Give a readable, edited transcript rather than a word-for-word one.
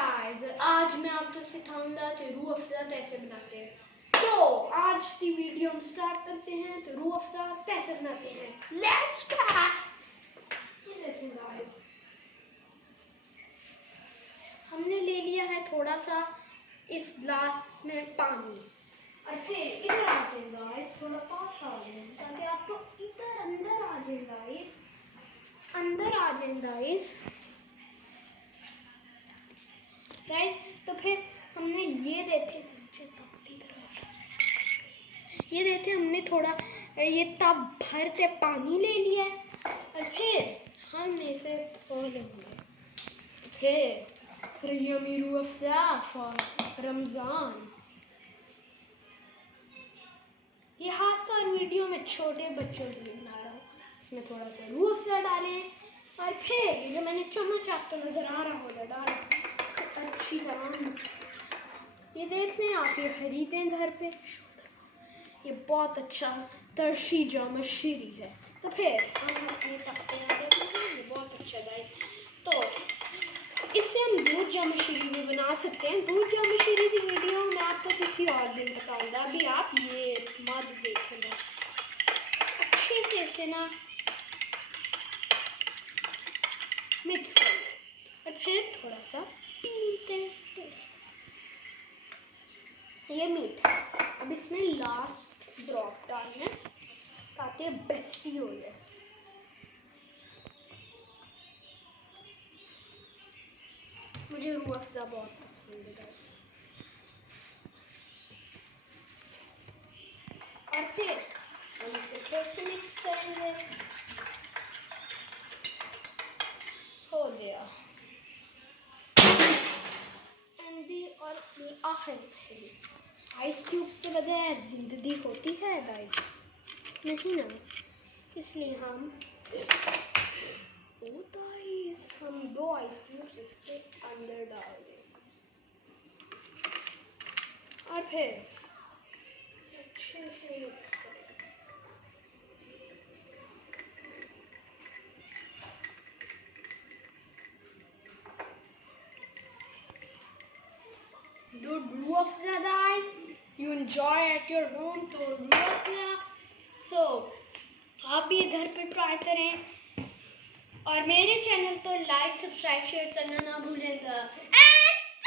Guys, आज मैं आपको सिखाऊंगा कि रूह अफ़ज़ा कैसे बनाते हैं। तो आज की वीडियो हम स्टार्ट करते हैं। तो रूह अफ़ज़ा कैसे बनाते हैं, लेट्स स्टार्ट। ये देखिए गाइस, हमने ले लिया है थोड़ा सा इस ग्लास में पानी, और फिर इधर आ जाए गाइस, थोड़ा पास आ जाए ताकि आपको इधर अंदर आ जाए गाइस, अंदर आ जाए गाइस। तो फिर हमने ये देते हमने थोड़ा ये टब भर के पानी ले लिया है, और फिर हम इसे खोलेंगे। फिर यम्मी रूह अफ़ज़ा फॉर रमज़ान। ये खासतौर वीडियो में छोटे बच्चों के लिए बना रहा हूँ। इसमें थोड़ा सा रूह अफ़ज़ा डालें, और फिर जो मैंने चम्मच आपको नजर आ रहा होगा डाला अच्छी तरह मिक्स। ये देख लें आप, ये खरीदें घर पे, ये बहुत अच्छा तरशी जाम शीरी है। तो फिर हम अपने टप्पे ये बहुत अच्छा गाइस। तो इससे हम दूध जाम शीरी भी बना सकते हैं। दूध जाम शीरी की वीडियो मैं आपको किसी और दिन बताऊंगा, अभी आप ये मत देखें, बस अच्छे से इसे ना मिक्स करें, और फिर थोड़ा सा पीते हैं। ये मीट है, अब इसमें लास्ट ड्रॉप डालना है ताकि बेस्टी हो जाए। मुझे रूह अफ़ज़ा बहुत पसंद है गाइस। और फिर हम इसे फिर से मिक्स करेंगे। हो गया। और आखिर आइस क्यूब्स के बगैर जिंदगी होती है गाइस, नहीं ना, इसलिए हम दो आइस क्यूब्स इसके अंदर डाल दें, और फिर अच्छे से मिक्स करें। Do Rooh Afza guys, you enjoy at your home, तो रूह अफ़ज़ा, so आप भी घर पे ट्राई करें, और मेरे चैनल तो लाइक सब्सक्राइब शेयर करना ना भूलें।